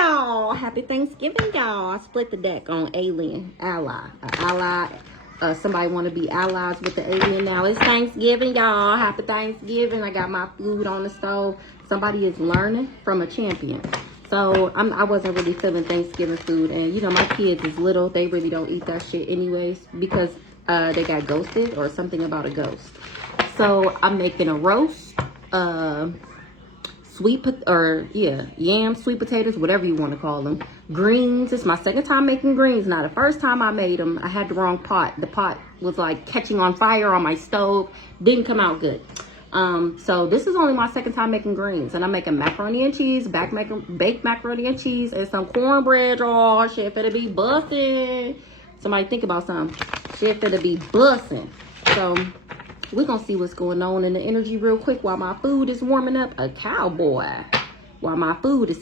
y'all. Happy Thanksgiving, y'all. I split the deck on alien, ally. Somebody want to be allies with the alien now. It's Thanksgiving, y'all. Happy Thanksgiving. I got my food on the stove. Somebody is learning from a champion. So I wasn't really feeling Thanksgiving food. And, you know, my kids is little. They really don't eat that shit anyways because they got ghosted or something about a ghost. So I'm making a roast, yam, sweet potatoes, whatever you want to call them. Greens. It's my second time making greens. Now, the first time I made them, I had the wrong pot. The pot was like catching on fire on my stove. Didn't come out good. So this is only my second time making greens, and I'm making macaroni and cheese, baked macaroni and cheese, and some cornbread. Oh, shit finna be busting. Somebody think about something. Shit finna be busting. So we're gonna see what's going on in the energy real quick while my food is warming up. A cowboy. While my food is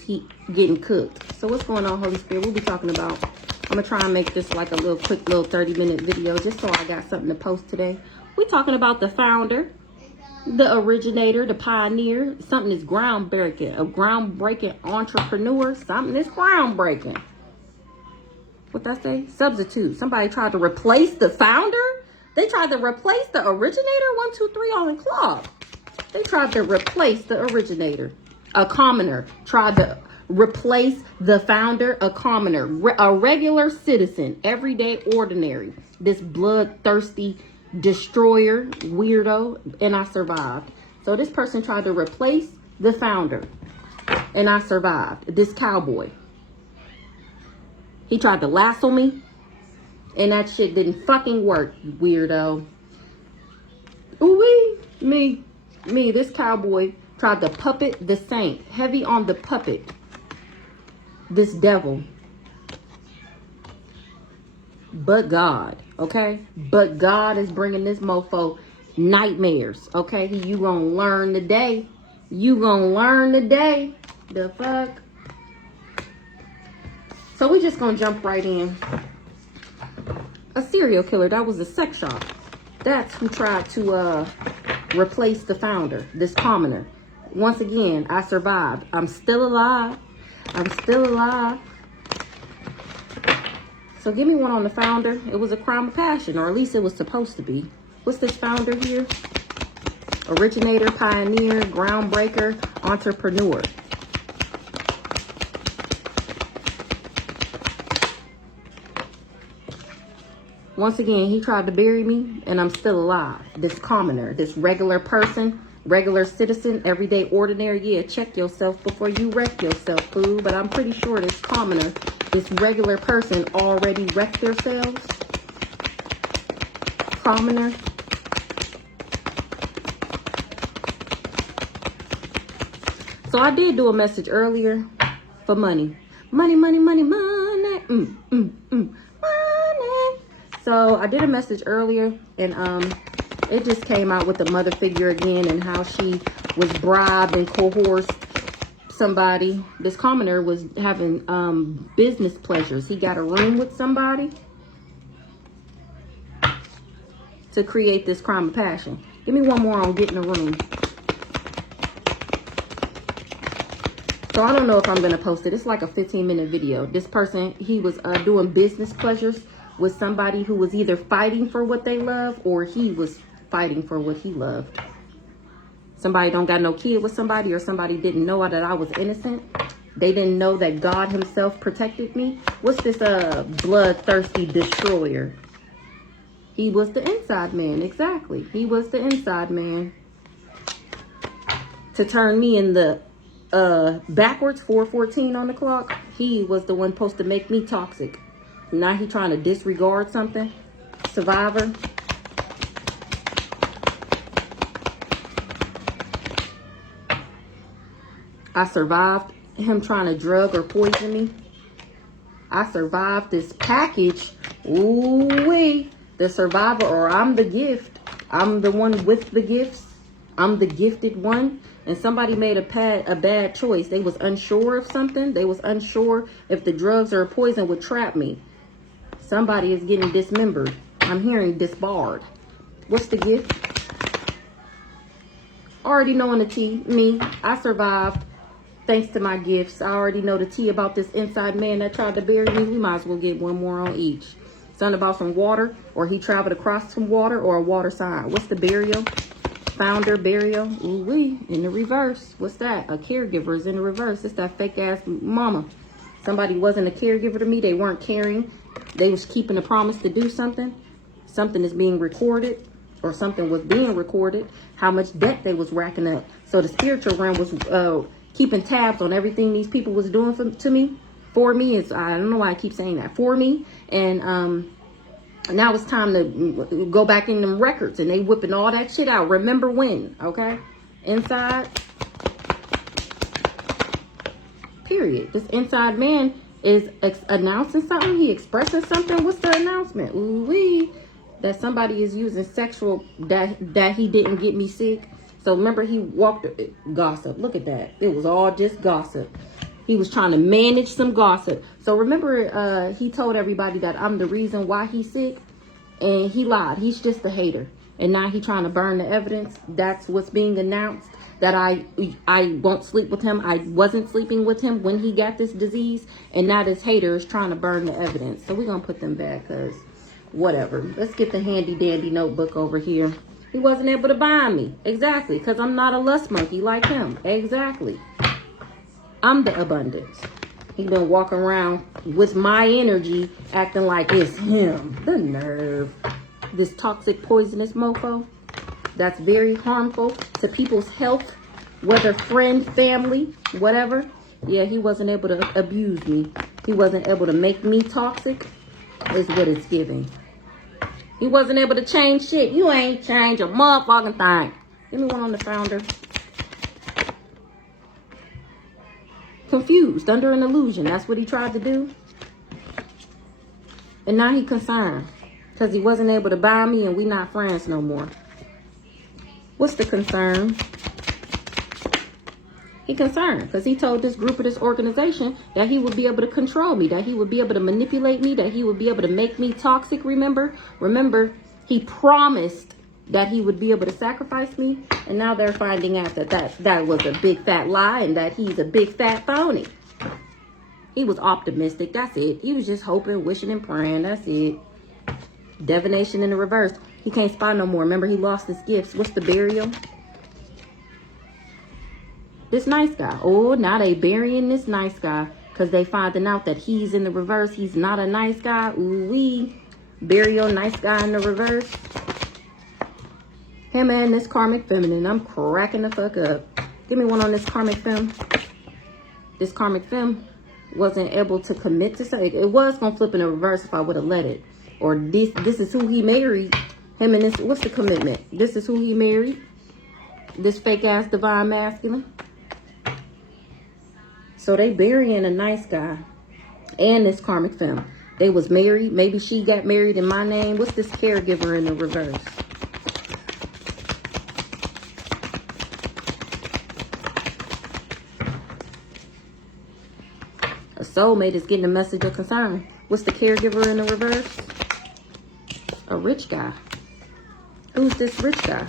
getting cooked. So what's going on, Holy Spirit? We'll be talking about. I'm gonna try and make this like a quick 30-minute video just so I got something to post today. We're talking about the founder, the originator, the pioneer. Something is groundbreaking. A groundbreaking entrepreneur. Something is groundbreaking. What did I say? Substitute. Somebody tried to replace the founder. They tried to replace the originator. 1, 2, 3 on the clock. They tried to replace the originator. A commoner tried to replace the founder. A commoner. A regular citizen. Everyday ordinary. This bloodthirsty destroyer weirdo. And I survived. So this person tried to replace the founder. And I survived. This cowboy. He tried to lasso me. And that shit didn't fucking work, you weirdo. Ooh-wee. Me, this cowboy tried to puppet the saint. Heavy on the puppet. This devil. But God, okay? But God is bringing this mofo nightmares, okay? You gonna learn today. You gonna learn today. The fuck? So we just gonna jump right in. A serial killer. That was a sex shop. That's who tried to replace the founder, this commoner. Once again, I survived. I'm still alive. I'm still alive. So give me one on the founder. It was a crime of passion, or at least it was supposed to be. What's this founder here? Originator, pioneer, groundbreaker, entrepreneur. Once again, he tried to bury me, and I'm still alive. This commoner, this regular person, regular citizen, everyday ordinary. Yeah, check yourself before you wreck yourself, fool. But I'm pretty sure this commoner, this regular person already wrecked themselves. Commoner. So I did do a message earlier for money. Money, money, money, money. Money. So I did a message earlier, and it just came out with the mother figure again and how she was bribed and coerced somebody. This commoner was having business pleasures. He got a room with somebody to create this crime of passion. Give me one more on getting a room. So I don't know if I'm going to post it. It's like a 15-minute video. This person, he was doing business pleasures with somebody who was either fighting for what they love or he was fighting for what he loved. Somebody don't got no kid with somebody, or somebody didn't know that I was innocent. They didn't know that God himself protected me. What's this bloodthirsty destroyer? He was the inside man. Exactly. He was the inside man. To turn me in the backwards, 4:14 on the clock. He was the one supposed to make me toxic. Now he trying to disregard something. Survivor. I survived him trying to drug or poison me. I survived this package. Ooh-wee. The survivor, or I'm the gift. I'm the one with the gifts. I'm the gifted one. And somebody made a bad choice. They was unsure of something. They was unsure if the drugs or poison would trap me. Somebody is getting dismembered. I'm hearing disbarred. What's the gift? Already knowing the T. Me. I survived. Thanks to my gifts. I already know the tea about this inside man that tried to bury me. We might as well get one more on each. Something about some water, or he traveled across some water, or a water sign. What's the burial? Founder, burial. Ooh-wee, in the reverse. What's that? A caregiver is in the reverse. It's that fake ass mama. Somebody wasn't a caregiver to me. They weren't caring. They was keeping a promise to do something. Something is being recorded, or something was being recorded. How much debt they was racking up. So the spiritual realm was keeping tabs on everything these people was doing for me. It's, I don't know why I keep saying that, for me. And now it's time to go back in them records, and they whipping all that shit out. Remember when, okay? Inside, period. This inside man is announcing something. He expressing something. What's the announcement? Ooh-wee. That somebody is using sexual, that he didn't get me sick. So remember, he walked, gossip. Look at that. It was all just gossip. He was trying to manage some gossip. So remember, he told everybody that I'm the reason why he's sick. And he lied. He's just a hater. And now he's trying to burn the evidence. That's what's being announced. That I won't sleep with him. I wasn't sleeping with him when he got this disease. And now this hater is trying to burn the evidence. So we're going to put them back, because whatever. Let's get the handy dandy notebook over here. He wasn't able to buy me. Exactly. Because I'm not a lust monkey like him. Exactly. I'm the abundance. He been walking around with my energy, acting like it's him. The nerve. This toxic, poisonous mofo. That's very harmful to people's health. Whether friend, family, whatever. Yeah, he wasn't able to abuse me. He wasn't able to make me toxic. Is what it's giving. He wasn't able to change shit. You ain't changed a motherfucking thing. Give me one on the founder. Confused, under an illusion. That's what he tried to do. And now he concerned. Because he wasn't able to buy me, and we not friends no more. What's the concern? He concerned because he told this group of this organization that he would be able to control me, that he would be able to manipulate me, that he would be able to make me toxic, remember? Remember, he promised that he would be able to sacrifice me, and now they're finding out that was a big fat lie and that he's a big fat phony. He was optimistic, that's it. He was just hoping, wishing, and praying, that's it. Divination in the reverse. He can't spy no more. Remember, he lost his gifts. What's the burial? This nice guy. Oh, now they burying this nice guy because they finding out that he's in the reverse. He's not a nice guy. Ooh-wee. Burial, nice guy in the reverse. Him and this karmic feminine. I'm cracking the fuck up. Give me one on this karmic femme. This karmic femme wasn't able to commit to say. It was going to flip in the reverse if I would have let it. Or this is who he married. Him and this, what's the commitment? This is who he married. This fake ass divine masculine. So they burying a nice guy and this karmic femme. They was married. Maybe she got married in my name. What's this caregiver in the reverse? A soulmate is getting a message of concern. What's the caregiver in the reverse? A rich guy. Who's this rich guy?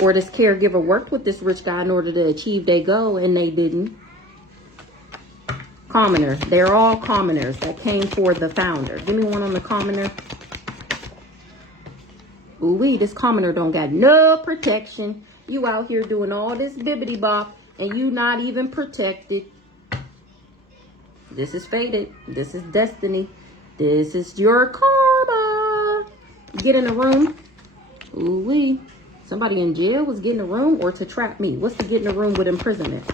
Or this caregiver worked with this rich guy in order to achieve their goal, and they didn't. Commoner. They're all commoners that came for the founder. Give me one on the commoner. Ooh-wee, this commoner don't got no protection. You out here doing all this bibbity-bop, and you not even protected. This is fated. This is destiny. This is your karma. Get in a room. Ooh-wee. Somebody in jail was getting a room, or to trap me. What's the get in a room with imprisonment?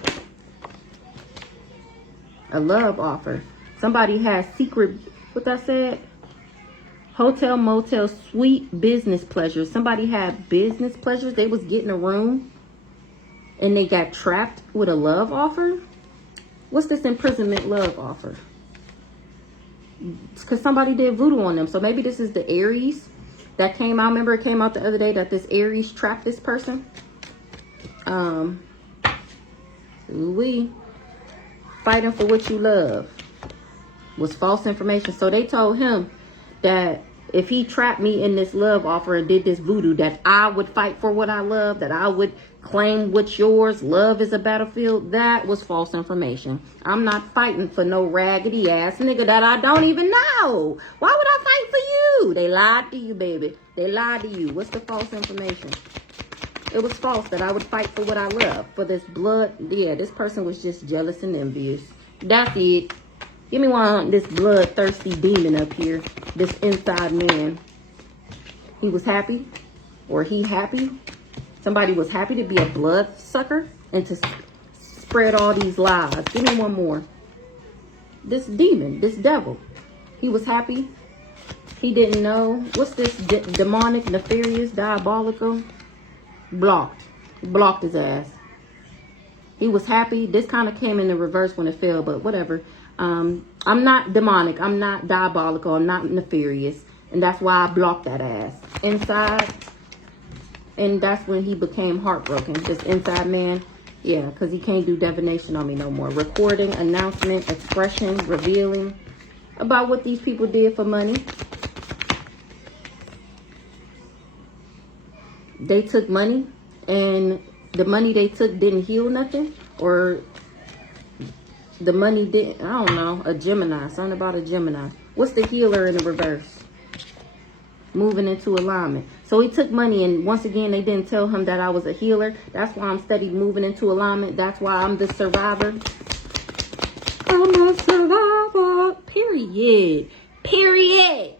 A love offer. Somebody has secret, what I said? Hotel, motel, suite, business pleasures. Somebody had business pleasures. They was getting a room and they got trapped with a love offer. What's this imprisonment love offer? It's because somebody did voodoo on them. So maybe this is the Aries that came out. Remember, it came out the other day that this Aries trapped this person. Ooh-wee. Fighting for what you love was false information. So they told him that if he trapped me in this love offer and did this voodoo, that I would fight for what I love, that I would claim what's yours, love is a battlefield, that was false information. I'm not fighting for no raggedy ass nigga that I don't even know. Why would I fight for you? They lied to you, baby. They lied to you. What's the false information? It was false that I would fight for what I love. For this blood, yeah, this person was just jealous and envious. That's it. Give me one, this bloodthirsty demon up here. This inside man. He was happy. Or he happy. Somebody was happy to be a blood sucker. And to spread all these lies. Give me one more. This demon. This devil. He was happy. He didn't know. What's this demonic, nefarious, diabolical? Blocked. Blocked his ass. He was happy. This kind of came in the reverse when it fell, but whatever. I'm not demonic. I'm not diabolical. I'm not nefarious. And that's why I blocked that ass. Inside. And that's when he became heartbroken. This inside man. Yeah, because he can't do divination on me no more. Recording, announcement, expression, revealing about what these people did for money. They took money, and the money they took didn't heal nothing, or the money didn't, I don't know, a Gemini, something about a Gemini. What's the healer in the reverse? Moving into alignment. So he took money, and once again, they didn't tell him that I was a healer. That's why I'm steady moving into alignment. That's why I'm the survivor. I'm a survivor. Period. Period.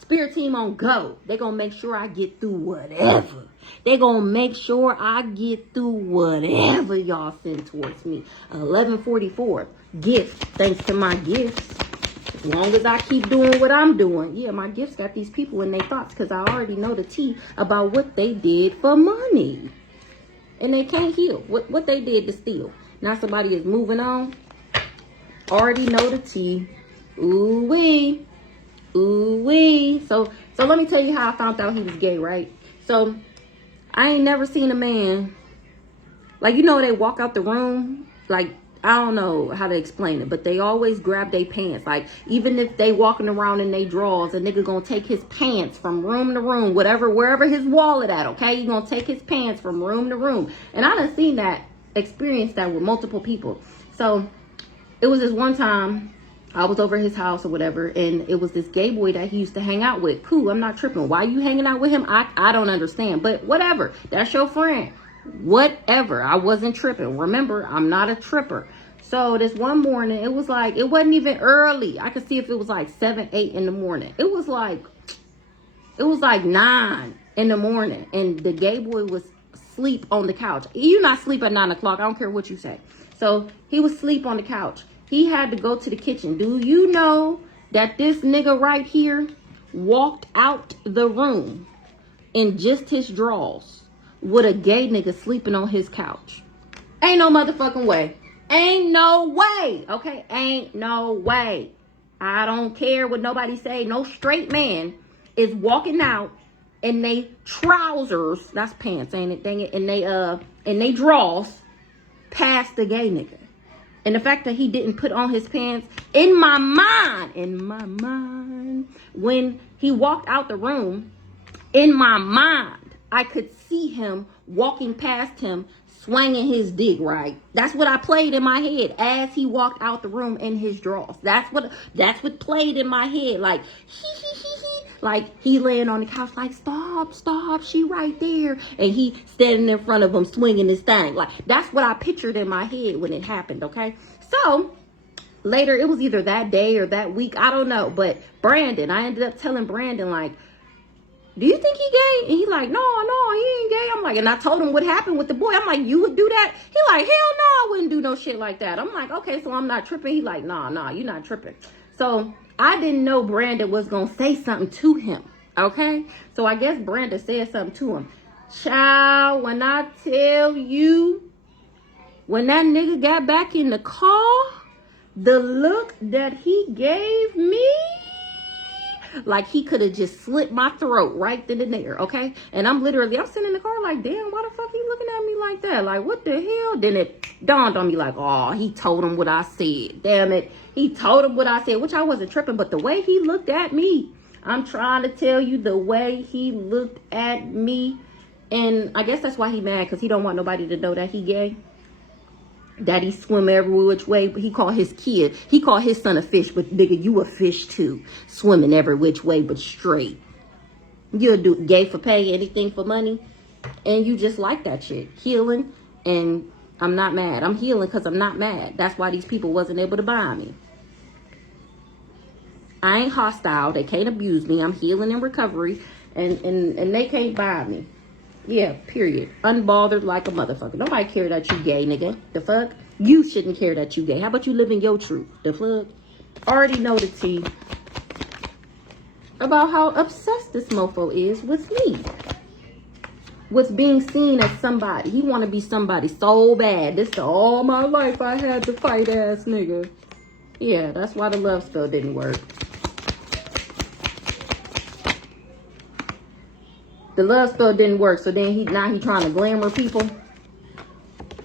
Spirit team on go. They're going to make sure I get through whatever. They're going to make sure I get through whatever y'all send towards me. 1144. Gift. Thanks to my gifts. As long as I keep doing what I'm doing. Yeah, my gifts got these people in their thoughts because I already know the tea about what they did for money. And they can't heal. What they did to steal. Now somebody is moving on. Already know the tea. Ooh-wee. Ooh-wee. So let me tell you how I found out he was gay, right? So I ain't never seen a man, like, you know, they walk out the room, like, I don't know how to explain it, but they always grab their pants. Like, even if they walking around in their drawers, a nigga gonna take his pants from room to room, wherever his wallet at, okay? He gonna take his pants from room to room. And I done seen that, experienced that with multiple people. So it was this one time, I was over at his house or whatever, and it was this gay boy that he used to hang out with. Cool, I'm not tripping. Why you hanging out with him? I don't understand. But whatever. That's your friend. Whatever. I wasn't tripping. Remember, I'm not a tripper. So this one morning, it was like, it wasn't even early. I could see if it was like 7, 8 in the morning. It was like 9 in the morning. And the gay boy was asleep on the couch. You not sleep at 9 o'clock. I don't care what you say. So he was asleep on the couch. He had to go to the kitchen. Do you know that this nigga right here walked out the room in just his drawers with a gay nigga sleeping on his couch? Ain't no motherfucking way. Ain't no way. Okay? Ain't no way. I don't care what nobody say. No straight man is walking out in they trousers. That's pants, ain't it? Dang it. In they drawers past the gay nigga. And the fact that he didn't put on his pants, in my mind, when he walked out the room, in my mind, I could see him walking past him, swinging his dick, right? That's what I played in my head as he walked out the room in his drawers. That's what played in my head. Like, like he laying on the couch like, stop, she right there. And he standing in front of him swinging his thing. Like, that's what I pictured in my head when it happened, okay? So, later, it was either that day or that week, I don't know. But Brandon, I ended up telling Brandon, like, do you think he gay? And he like, no, he ain't gay. I'm like, and I told him what happened with the boy. I'm like, you would do that? He like, hell no, I wouldn't do no shit like that. I'm like, okay, so I'm not tripping. He like, nah, you're not tripping. So I didn't know Brandon was going to say something to him. Okay? So I guess Brandon said something to him. Child, when I tell you, when that nigga got back in the car, the look that he gave me, like he could have just slit my throat right then and there, okay? And I'm sitting in the car like, damn, why the fuck he looking at me like that? Like, what the hell? Then it dawned on me like, oh, he told him what I said. Damn it. He told him what I said, which I wasn't tripping. But the way he looked at me, I'm trying to tell you the way he looked at me. And I guess that's why he mad, because he don't want nobody to know that he gay. That he swim every which way. But he called his son a fish. But nigga, you a fish too. Swimming every which way but straight. You'll do gay for pay, anything for money. And you just like that shit. Healing. And I'm not mad. I'm healing because I'm not mad. That's why these people wasn't able to buy me. I ain't hostile. They can't abuse me. I'm healing in recovery. And they can't buy me. Yeah, period. Unbothered like a motherfucker. Nobody care that you gay, nigga. The fuck? You shouldn't care that you gay. How about you live in your truth? The fuck? Already know the tea about how obsessed this mofo is with me. What's being seen as somebody. He want to be somebody so bad. This is all my life I had to fight ass nigga. Yeah, that's why the love spell didn't work. The love spell didn't work, so then now he trying to glamour people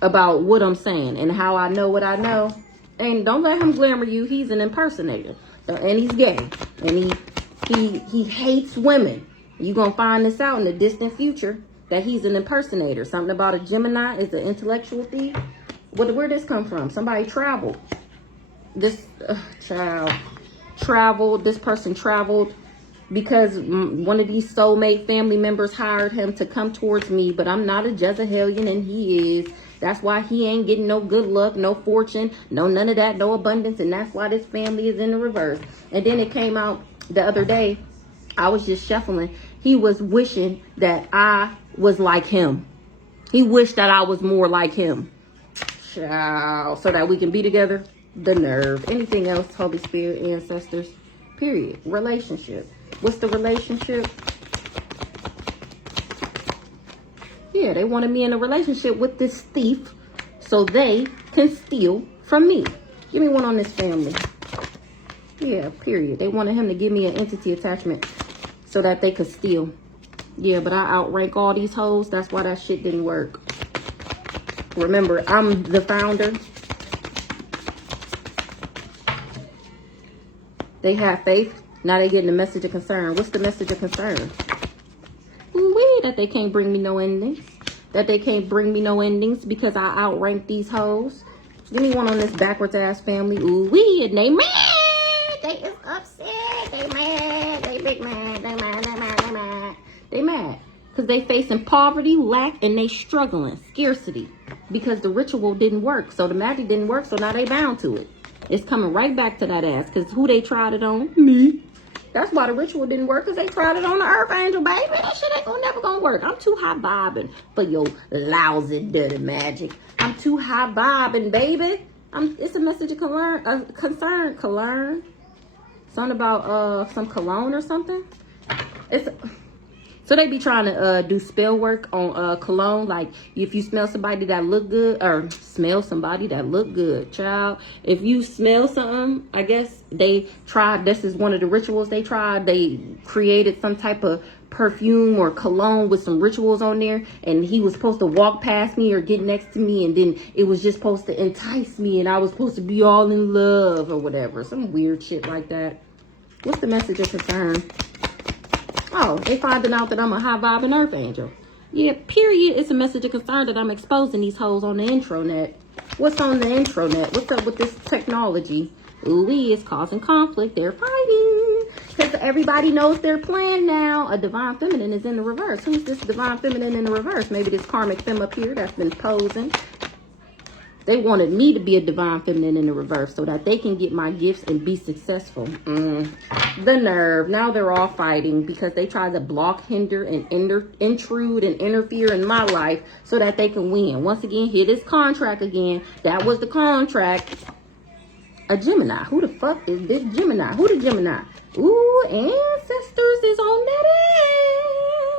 about what I'm saying and how I know what I know. And don't let him glamour you. He's an impersonator, and he's gay, and he hates women. You gonna find this out in the distant future that he's an impersonator. Something about a Gemini is an intellectual thief. Where this come from? Somebody traveled. This child traveled. This person traveled. Because one of these soulmate family members hired him to come towards me. But I'm not a Jezebelian, and he is. That's why he ain't getting no good luck, no fortune, no none of that, no abundance. And that's why this family is in the reverse. And then it came out the other day. I was just shuffling. He was wishing that I was like him. He wished that I was more like him. Child. So that we can be together. The nerve. Anything else, Holy Spirit, ancestors? Period. Relationship. What's the relationship? Yeah, they wanted me in a relationship with this thief so they can steal from me. Give me one on this family. Yeah, period. They wanted him to give me an entity attachment so that they could steal. Yeah, but I outrank all these hoes. That's why that shit didn't work. Remember, I'm the founder. They have faith. Now they getting the message of concern. What's the message of concern? Ooh-wee, that they can't bring me no endings. That they can't bring me no endings because I outrank these hoes. Give me one on this backwards ass family. Ooh-wee, and they mad. They is upset. They mad. They big mad. They mad. They mad. They mad. They mad. Because they facing poverty, lack, and they struggling. Scarcity. Because the ritual didn't work. So the magic didn't work. So now they bound to it. It's coming right back to that ass. Because who they tried it on? Me. That's why the ritual didn't work. Because they tried it on the earth angel, baby. That shit ain't never gonna work. I'm too high vibing for your lousy, dirty magic. I'm too high vibing, baby. It's a message of concern. Cologne. Something about some cologne or something. So they be trying to do spell work on cologne. Like, if you smell somebody that look good, or smell somebody that look good, child. If you smell something, I guess they tried, this is one of the rituals they tried. They created some type of perfume or cologne with some rituals on there. And he was supposed to walk past me or get next to me. And then it was just supposed to entice me. And I was supposed to be all in love or whatever. Some weird shit like that. What's the message of concern? Oh, they finding out that I'm a high vibing earth angel. Yeah, period. It's a message of concern that I'm exposing these hoes on the intranet. What's on the intranet? What's up with this technology? Ooh, it's causing conflict. They're fighting. Because everybody knows their plan now. A divine feminine is in the reverse. Who's this divine feminine in the reverse? Maybe this karmic femme up here that's been posing. They wanted me to be a divine feminine in the reverse so that they can get my gifts and be successful. The nerve. Now they're all fighting because they tried to block, hinder, and intrude and interfere in my life so that they can win. Once again, here this contract again. That was the contract. A Gemini. Who the fuck is this Gemini? Who the Gemini? Ooh, ancestors is on that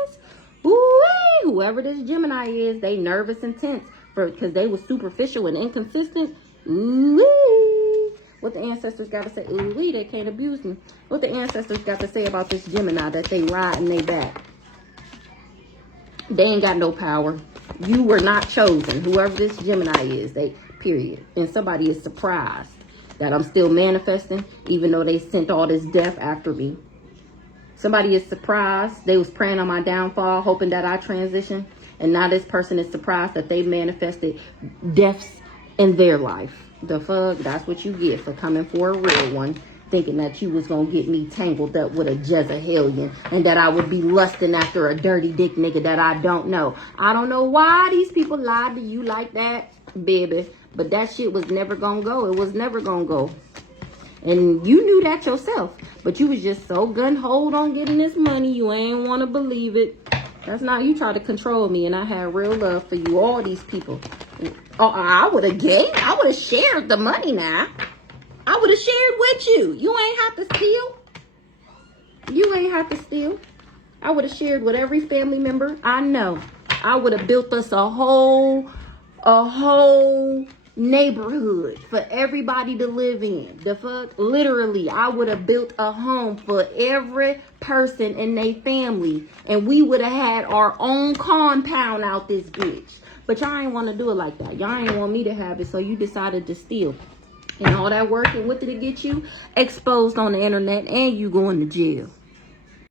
ass. Ooh, whoever this Gemini is, they nervous and tense. Because they were superficial and inconsistent. Ooh, what the ancestors got to say? Ooh, they can't abuse me. What the ancestors got to say about this Gemini that they riding they back? They ain't got no power. You were not chosen. Whoever this Gemini is, they period. And somebody is surprised that I'm still manifesting, even though they sent all this death after me. Somebody is surprised. They was praying on my downfall, hoping that I transition. And now this person is surprised that they manifested deaths in their life. The fuck? That's what you get for coming for a real one. Thinking that you was going to get me tangled up with a Jezebelian. And that I would be lusting after a dirty dick nigga that I don't know. I don't know why these people lied to you like that, baby. But that shit was never going to go. It was never going to go. And you knew that yourself. But you was just so gun-ho on getting this money. You ain't want to believe it. That's not, you try to control me. And I had real love for you. All these people. Oh, I would have gave. I would have shared the money now. I would have shared with you. You ain't have to steal. You ain't have to steal. I would have shared with every family member I know. I would have built us a whole neighborhood for everybody to live in. The fuck? Literally, I would have built a home for every person in their family. And we would have had our own compound out this bitch. But y'all ain't want to do it like that. Y'all ain't want me to have it, so you decided to steal. And all that work, and what did it get you? Exposed on the internet, and you going to jail.